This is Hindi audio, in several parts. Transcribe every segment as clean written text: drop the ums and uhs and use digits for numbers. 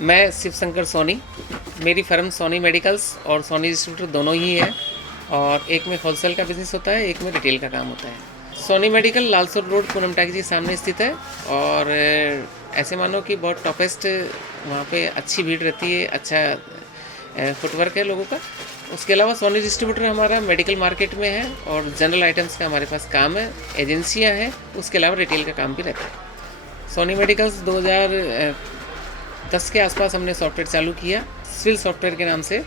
मैं शिव शंकर सोनी, मेरी फर्म सोनी मेडिकल्स और सोनी डिस्ट्रीब्यूटर दोनों ही है। और एक में होलसेल का बिज़नेस होता है, एक में रिटेल का काम होता है। Soni medical Lalsot road Poonam taxi के सामने स्थित है। और ऐसे मानो कि बहुत टॉपेस्ट वहाँ पे अच्छी भीड़ रहती है, अच्छा फुटवर्क है लोगों का। उसके अलावा सोनी डिस्ट्रीब्यूटर हमारा मेडिकल मार्केट में है और जनरल आइटम्स का हमारे पास काम है, एजेंसियाँ हैं, उसके अलावा रिटेल का काम भी रहता है। सोनी मेडिकल्स 2010 के आसपास हमने सॉफ्टवेयर चालू किया सिविल सॉफ्टवेयर के नाम से,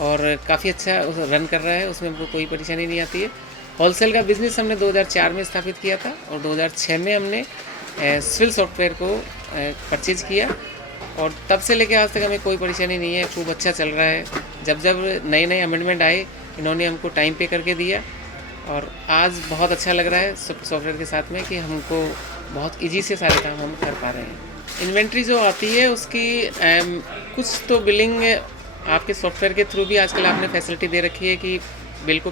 और काफ़ी अच्छा रन कर रहा है, उसमें हमको कोई परेशानी नहीं आती है। होलसेल का बिज़नेस हमने 2004 में स्थापित किया था और 2006 में हमने सिविल सॉफ्टवेयर को परचेज़ किया, और तब से लेकर आज तक हमें कोई परेशानी नहीं है, खूब अच्छा चल रहा है। जब जब नए नए अमेंडमेंट आए, इन्होंने हमको टाइम पे करके दिया, और आज बहुत अच्छा लग रहा है सॉफ्टवेयर के साथ में कि हमको बहुत ईजी से सारे काम हम कर पा रहे हैं। इन्वेंट्री जो आती है उसकी कुछ तो बिलिंग आपके सॉफ्टवेयर के थ्रू भी आजकल आपने फैसिलिटी दे रखी है कि बिल को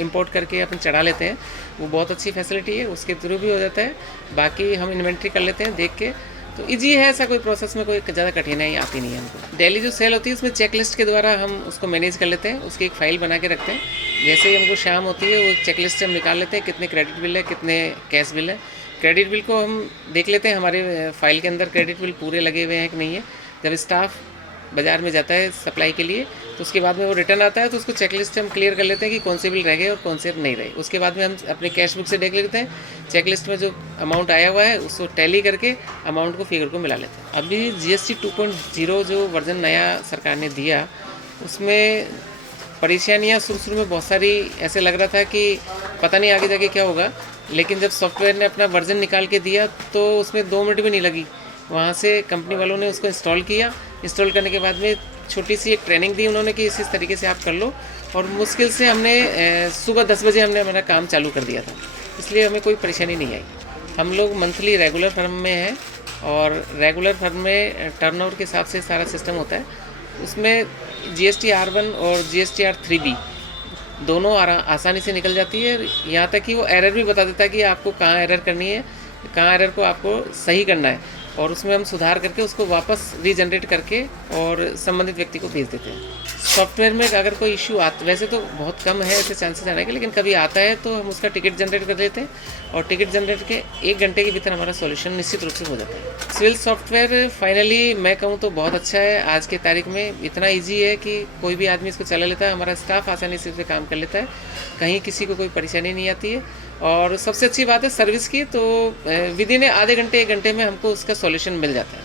इंपोर्ट करके अपन चढ़ा लेते हैं, वो बहुत अच्छी फैसिलिटी है, उसके थ्रू भी हो जाता है। बाकी हम इन्वेंट्री कर लेते हैं देख के, तो इजी है, ऐसा कोई प्रोसेस में कोई ज़्यादा कठिनाई आती नहीं है हमको। डेली जो सेल होती है उसमें चेक लिस्ट के द्वारा हम उसको मैनेज कर लेते हैं, उसकी एक फ़ाइल बना के रखते हैं। जैसे ही हमको शाम होती है वो चेक लिस्ट से हम निकाल लेते हैं कितने क्रेडिट बिल है, कितने कैश बिल है। क्रेडिट बिल को हम देख लेते हैं हमारे फाइल के अंदर क्रेडिट बिल पूरे लगे हुए हैं कि नहीं है। जब स्टाफ बाज़ार में जाता है सप्लाई के लिए, तो उसके बाद में वो रिटर्न आता है, तो उसको चेकलिस्ट से हम क्लियर कर लेते हैं कि कौन से बिल रह गए और कौन से नहीं रहे। उसके बाद में हम अपने कैश बुक से देख लेते हैं, चेकलिस्ट में जो अमाउंट आया हुआ है उसको टैली करके अमाउंट को फिगर को मिला लेते हैं। अभी GST 2.0 जो वर्जन नया सरकार ने दिया, उसमें परेशानियाँ शुरू में बहुत सारी ऐसे लग रहा था कि पता नहीं आगे जाके क्या होगा, लेकिन जब सॉफ्टवेयर ने अपना वर्जन निकाल के दिया तो उसमें 2 मिनट भी नहीं लगी। वहाँ से कंपनी वालों ने उसको इंस्टॉल किया, इंस्टॉल करने के बाद में छोटी सी एक ट्रेनिंग दी उन्होंने कि इस तरीके से आप कर लो, और मुश्किल से हमने सुबह 10 बजे हमने हमारा काम चालू कर दिया था, इसलिए हमें कोई परेशानी नहीं आई। हम लोग मंथली रेगुलर फर्म में हैं, और रेगुलर फर्म में टर्नओवर के हिसाब से सारा सिस्टम होता है। उसमें GST R1 और GST R3B दोनों आसानी से निकल जाती है। यहाँ तक कि वो एरर भी बता देता है कि आपको कहाँ एरर करनी है, कहाँ एरर को आपको सही करना है, और उसमें हम सुधार करके उसको वापस रीजनरेट करके और संबंधित व्यक्ति को भेज देते हैं। सॉफ्टवेयर में अगर कोई इशू आता, वैसे तो बहुत कम है ऐसे चांसेस आने के, लेकिन कभी आता है तो हम उसका टिकट जनरेट कर देते हैं, और टिकट जनरेट के 1 घंटे के भीतर हमारा सॉल्यूशन निश्चित रूप से हो जाता है। सिविल सॉफ्टवेयर फाइनली मैं कहूँ तो बहुत अच्छा है। आज के तारीख में इतना ईजी है कि कोई भी आदमी इसको चला लेता है, हमारा स्टाफ आसानी से इसे काम कर लेता है, कहीं किसी को कोई परेशानी नहीं आती है। और सबसे अच्छी बात है सर्विस की, तो विदिन आधे घंटे 1 घंटे में हमको उसका सॉल्यूशन मिल जाता है।